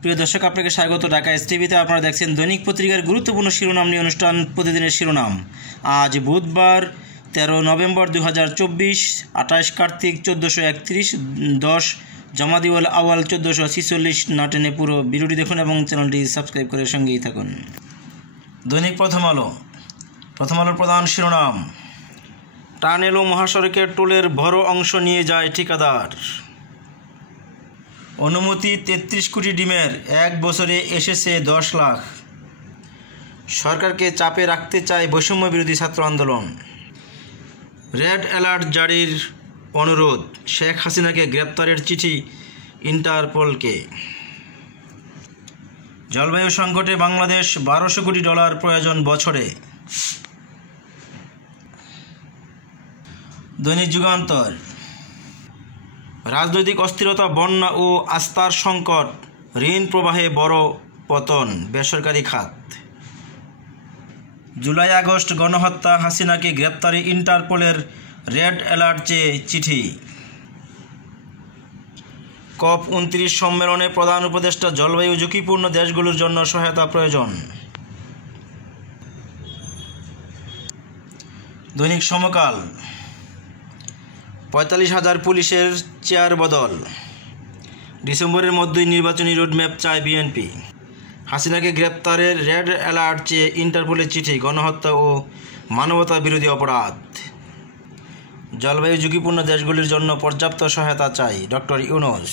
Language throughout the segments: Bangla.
প্রিয় দর্শক, আপনাকে স্বাগত ঢাকা এসটিভিতে। আপনারা দেখছেন দৈনিক পত্রিকার গুরুত্বপূর্ণ শিরোনাম নিয়ে অনুষ্ঠান প্রতিদিনের শিরোনাম। আজ বুধবার 13 নভেম্বর 2024, 28 কার্তিক 1431, 10 জামাদিউল আওয়াল 1446। না টেনে পুরো ভিডিওটি দেখুন এবং চ্যানেলটি সাবস্ক্রাইব করে সঙ্গেই থাকুন। দৈনিক প্রথম আলোর প্রধান শিরোনাম: টানেল ও মহাসড়কের টোলের বড় অংশ নিয়ে যায় ঠিকাদার। অনুমতি 33 কোটি ডিমের, 1 বছরে এসেছে 10 লাখ। সরকারকে চাপে রাখতে চায় বৈষম্য বিরোধী ছাত্র আন্দোলন। রেড অ্যালার্ট জারির অনুরোধ, শেখ হাসিনাকে গ্রেপ্তারের চিঠি ইন্টারপোলকে। জলবায়ু সংকটে বাংলাদেশ $1200 কোটি প্রয়োজন বছরে। দৈনিক যুগান্তর: রাজনৈতিক অস্থিরতা, বন্যা ও আস্থার সংকট, ঋণ প্রবাহে বড় পতন বেসরকারি খাত। জুলাই আগস্ট গণহত্যা, হাসিনাকে গ্রেপ্তারে ইন্টারপোলের রেড অ্যালার্ট চেয়ে চিঠি। COP29 সম্মেলনে প্রধান উপদেষ্টা, জলবায়ু ঝুঁকিপূর্ণ দেশগুলোর জন্য সহায়তা প্রয়োজন। দৈনিক সমকাল: 45,000 পুলিশের চেয়ার বদল, ডিসেম্বরের মধ্যেই নির্বাচনী রোডম্যাপ চায় বিএনপি। হাসিনাকে গ্রেপ্তারের রেড অ্যালার্ট চেয়ে ইন্টারপোলের চিঠি, গণহত্যা ও মানবতা বিরোধী অপরাধ। জলবায়ু ঝুঁকিপূর্ণ দেশগুলির জন্য পর্যাপ্ত সহায়তা চাই ডক্টর ইউনূস।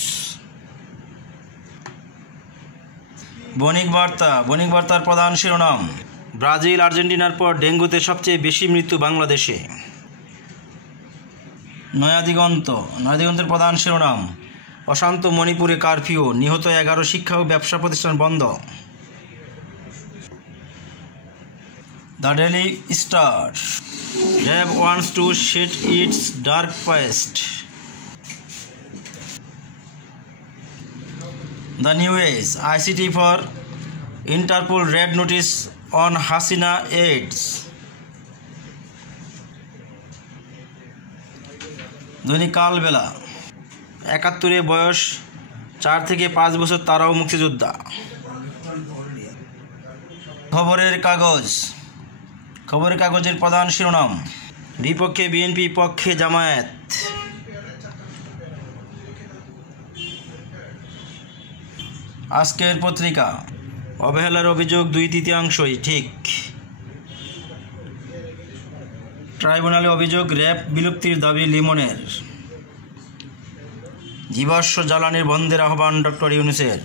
বণিক বার্তার প্রধান শিরোনাম: ব্রাজিল আর্জেন্টিনার পর ডেঙ্গুতে সবচেয়ে বেশি মৃত্যু বাংলাদেশে। নয়াদিগন্তের প্রধান শিরোনাম: অশান্ত মণিপুরে কারফিউ, নিহত 11, শিক্ষা ও ব্যবসা প্রতিষ্ঠান বন্ধ। The Daily Star: RAB wants to shed its dark past. The New Age: ICT for Interpol red notice on Hasina aides. Dainik Kalbela: 71 বয়স, 4 থেকে 5 বছর তারাও মুক্তিযোদ্ধা। খবরের কাগজের প্রধান শিরোনাম: বিপক্ষে বিএনপি, পক্ষে জামায়াত। আজকের পত্রিকা: অবহেলার অভিযোগ 2/3 ঠিক। ট্রাইব্যুনালে অভিযোগ, র্যাব বিলুপ্তির দাবি লিমনের। জীবাশ্ম জ্বালানির বন্ধের আহ্বান ডক্টর ইউনূসের।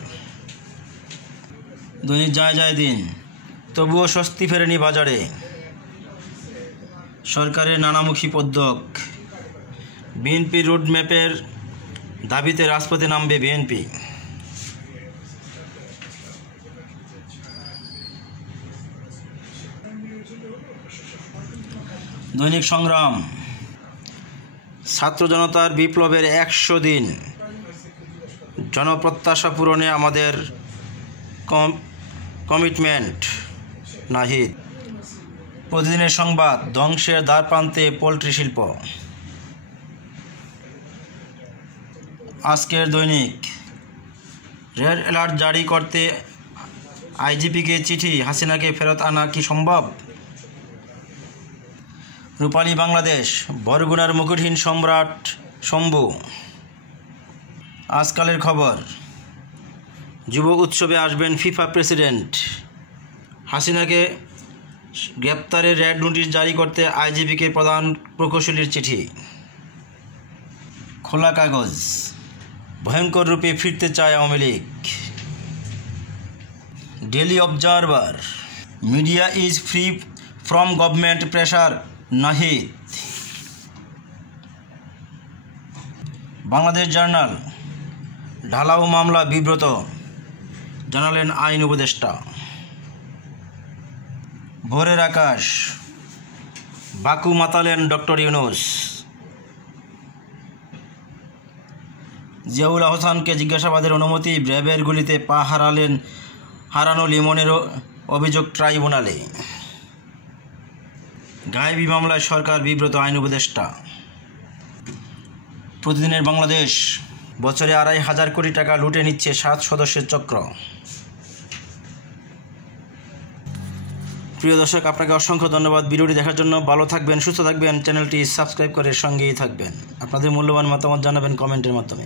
দৈনিক যায় দিন: তবুও স্বস্তি ফেরেনি বাজারে, সরকারের নানামুখী পদক্ষেপ। বিএনপি রোডম্যাপের দাবিতে রাজপথে নামবে বিএনপি। দৈনিক সংগ্রাম: ছাত্র জনতার বিপ্লবের 100 দিন, জনপ্রত্যাশা পূরণে আমাদের কমিটমেন্ট। নাহিদ। প্রতিদিনের সংবাদ: ধ্বংসের দ্বারপ্রান্তে পোলট্রি শিল্প। আজকের দৈনিক: রেড অ্যালার্ট জারি করতে আইজিপিকে চিঠি, হাসিনাকে ফেরত আনা কি সম্ভব? রূপালী বাংলাদেশ: বরগুনার মুকুটহীন সম্রাট শম্ভু। আজকালের খবর: যুব উৎসবে আসবেন ফিফা প্রেসিডেন্ট। হাসিনাকে গ্রেপ্তারের রেড নোটিশ জারি করতে আইজিপিকে প্রধান প্রকৌশলীর চিঠি। খোলা কাগজ: ভয়ঙ্কর রূপে ফিরতে চায় Awami League. Daily observer: media is free from government pressure, Nahid. Bangladesh journal: ঢালাও মামলা, বিব্রত জানালেন আইন উপদেষ্টা। ভোরের আকাশ: বাকু মাতালেন ডক্টর ইউনূস। জিয়াউল আহসানকে জিজ্ঞাসাবাদের অনুমতি, র্যাবের গুলিতে পা হারানো লিমনের অভিযোগ ট্রাইব্যুনালে। গায়েবী মামলায় সরকার বিব্রত, আইন উপদেষ্টা। প্রতিদিনের বাংলাদেশ: বছরে ২৫০০ কোটি টাকা লুটে নিচ্ছে 7 সদস্যের চক্র। প্রিয় দর্শক, আপনাকে অসংখ্য ধন্যবাদ ভিডিওটি দেখার জন্য। ভালো থাকবেন, সুস্থ থাকবেন, চ্যানেলটি সাবস্ক্রাইব করে সঙ্গেই থাকবেন। আপনাদের মূল্যবান মতামত জানাবেন কমেন্টের মাধ্যমে।